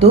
2